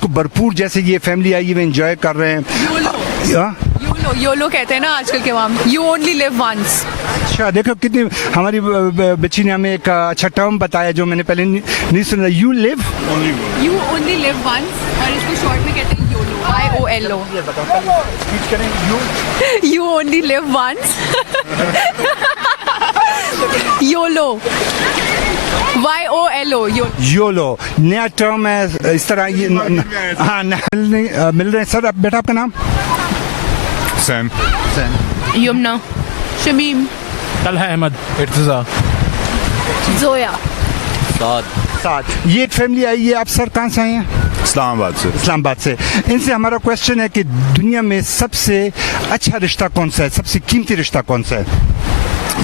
کو بھرپور جیسے یہ فیملی آئی ہوئی انجوائے کر رہے ہیں. یولو کہتے ہیں نا آج کل کے عوام, یو اونلی لیو ونس. اچھا دیکھو کتنی ہماری بچی نے ہمیں ایک اچھا ٹرم بتایا جو میں نے پہلے نہیں سنا. You live you only live once, اور اس کو شارٹ میں کہتے ہیں YOLO, YOLO. You only live once, YOLO, YOLO. YOLO نیا ٹرم ہے اس طرح. ہاں مل رہے ہیں. سر اب بیٹا آپ کا نام؟ سیم. یمنا, شمیم, طلحہ احمد, ارتضیٰ, زویا. ساتھ. یہ ایک فیملی آئی ہے. آپ سر کہاں سے آئے ہیں؟ اسلام آباد سے. اسلام آباد سے. ان سے ہمارا کوشچن ہے کہ دنیا میں سب سے اچھا رشتہ کون سا ہے, سب سے قیمتی رشتہ کون سا ہے؟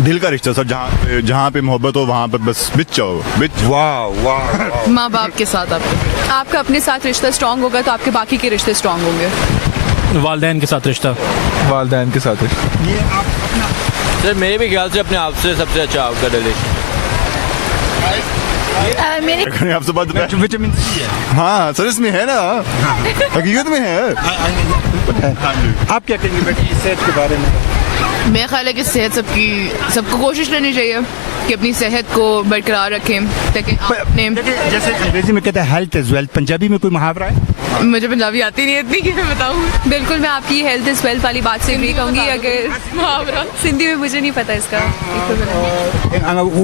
دل کا رشتہ سر, جہاں پہ محبت ہو وہاں پہ بس بچ جاؤ. واہ واہ. ماں باپ کے ساتھ آپ کا اپنے ساتھ رشتہ اسٹرانگ ہوگا تو آپ کے باقی کے رشتے اسٹرانگ ہوں گے. والدین کے ساتھ رشتہ. والدین کے ساتھ. یہ آپ اپنا سر میرے بھی خیال سے اپنے آپ سے سب سے اچھا آپ کا ریلیشن. آپ سے بات وٹامن سی ہے. ہاں سر اس میں ہے نا, حقیقت میں ہے. آپ کیا کہیں گے بیٹی صحت کے بارے میں؟ میرا خیال ہے کہ سب کو کوشش کرنی چاہیے کہ اپنی صحت کو برقرار رکھیں تاکہ اپنے. جیسے انگریزی میں کہتے ہیں ہیلتھ از ویلتھ, پنجابی میں کوئی محاورہ ہے؟ مجھے پنجابی آتی نہیں اتنی کہ میں بتاؤں. بالکل میں آپ کی ہیلتھ از ویلتھ والی بات سے اگری کہوں گی. اگر محاورہ سندھی میں مجھے نہیں پتا اس کا.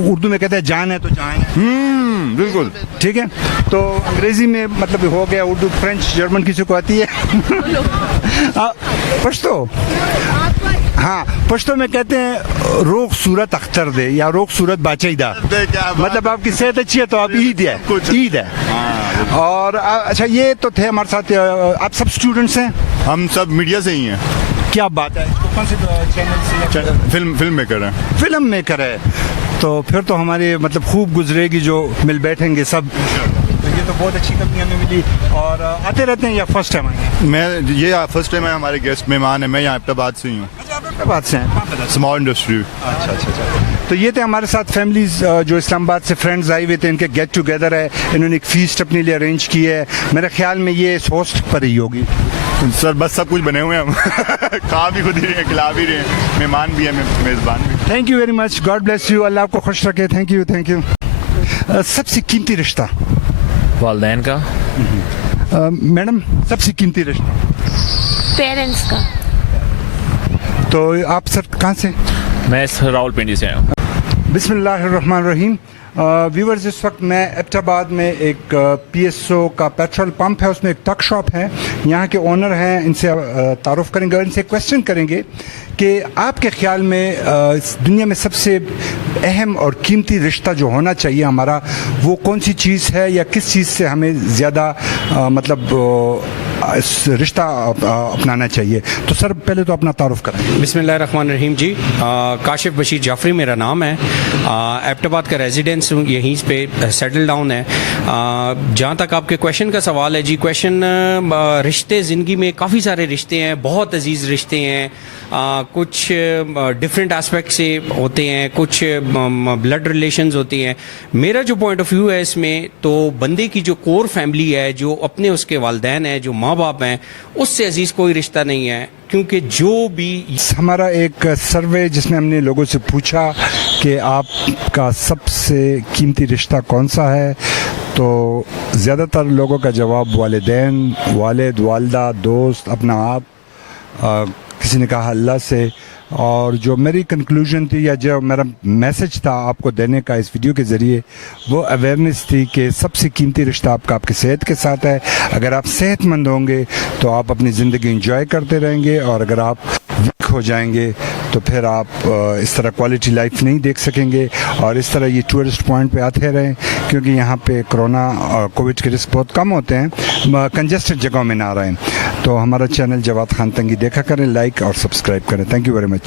اردو میں کہتے ہیں جان ہے تو جان ہے. بالکل ٹھیک ہے. تو انگریزی میں مطلب ہو گیا. اردو, فرینچ, جرمن کسی کو آتی ہے؟ پشتو. ہاں پشتو میں کہتے ہیں روغ صورت اختر دے یا روغ صورت باچائی دا. مطلب آپ کی صحت اچھی ہے تو آپ عید ہے. اور اچھا یہ تو تھے ہمارے ساتھ. آپ سب اسٹوڈنٹس ہیں؟ ہم سب میڈیا سے ہی ہیں. کیا بات ہے. کون سے چینل سے؟ فلم میکر ہیں. فلم میکر ہے. تو پھر تو ہماری مطلب خوب گزرے گی جو مل بیٹھیں گے سب. یہ تو بہت اچھی کمپنی ہمیں ملی. اور آتے رہتے ہیں یا فرسٹ ٹائم آئے ہیں؟ میں یہ فرسٹ ٹائم ہے. ہمارے گیسٹ مہمان ہیں. میں یہاں آباد سے ہی ہوں. بات سے ہیں اسمال انڈسٹری. اچھا. تو یہ تھے ہمارے ساتھ فیملیز جو اسلام آباد سے فرینڈز آئے ہوئے تھے. ان کے گیٹ ٹوگیدر ہے. انہوں نے ایک فیسٹ اپنے لیے ارینج کی ہے. میرے خیال میں یہ ہوسٹ پر ہی ہوگی. سر بس سب کچھ بنے ہوئے ہیں ہم. کھا بھی خود ہی رہے ہیں, کھلا بھی رہے ہیں, مہمان بھی ہیں, میزبان بھی. Thank you very much. God bless you. اللہ آپ کو خوش رکھے. Thank you. سب سے قیمتی رشتہ والدین کا. میڈم سب سے قیمتی رشتہ پیرنٹس کا. تو آپ سر کہاں سے؟ میں راول پنڈی سے آیا ہوں. بسم اللہ الرحمن الرحیم. ویورز اس وقت میں ایبٹ آباد میں ایک PSO کا پیٹرول پمپ ہے, اس میں ایک ٹرک شاپ ہے. یہاں کے اونر ہیں, ان سے تعارف کریں گے اور ان سے کویسچن کریں گے کہ آپ کے خیال میں اس دنیا میں سب سے اہم اور قیمتی رشتہ جو ہونا چاہیے ہمارا وہ کون سی چیز ہے, یا کس چیز سے ہمیں زیادہ مطلب رشتہ اپنانا چاہیے. تو سر پہلے تو اپنا تعارف کریں. بسم اللہ الرحمن الرحیم. جی کاشف بشیر جعفری میرا نام ہے. ایبٹ آباد کا ریزیڈنس ہوں, یہیں پہ سیٹل ڈاؤن ہے. جہاں تک آپ کے کویشچن کا سوال ہے, جی کویشچن رشتے زندگی میں کافی سارے رشتے ہیں, بہت عزیز رشتے ہیں. کچھ ڈفرینٹ اسپیکٹ سے ہوتے ہیں, کچھ بلڈ ریلیشنز ہوتی ہیں. میرا جو پوائنٹ آف ویو ہے اس میں, تو بندے کی جو کور فیملی ہے, جو اپنے اس کے والدین ہیں, جو ماں باپ ہیں, اس سے عزیز کوئی رشتہ نہیں ہے. کیونکہ جو بھی ہمارا ایک سروے جس میں ہم نے لوگوں سے پوچھا کہ آپ کا سب سے قیمتی رشتہ کون سا ہے, تو زیادہ تر لوگوں کا جواب والدین, والد, والدہ, دوست, اپنا آپ, کسی نے کہا اللہ سے. اور جو میری کنکلوژن تھی یا جو میرا میسج تھا آپ کو دینے کا اس ویڈیو کے ذریعے, وہ اویئرنیس تھی کہ سب سے قیمتی رشتہ آپ کا آپ کی صحت کے ساتھ ہے. اگر آپ صحت مند ہوں گے تو آپ اپنی زندگی انجوائے کرتے رہیں گے, اور اگر آپ ویک ہو جائیں گے تو پھر آپ اس طرح کوالٹی لائف نہیں دیکھ سکیں گے. اور اس طرح یہ ٹورسٹ پوائنٹ پہ آتے رہیں, کیونکہ یہاں پہ کرونا اور کووڈ کے رسک بہت کم ہوتے ہیں, کنجسٹڈ جگہوں میں نہ رہیں. تو ہمارا چینل جواد خان تنگی دیکھا کریں, لائک اور سبسکرائب کریں. Thank you very much.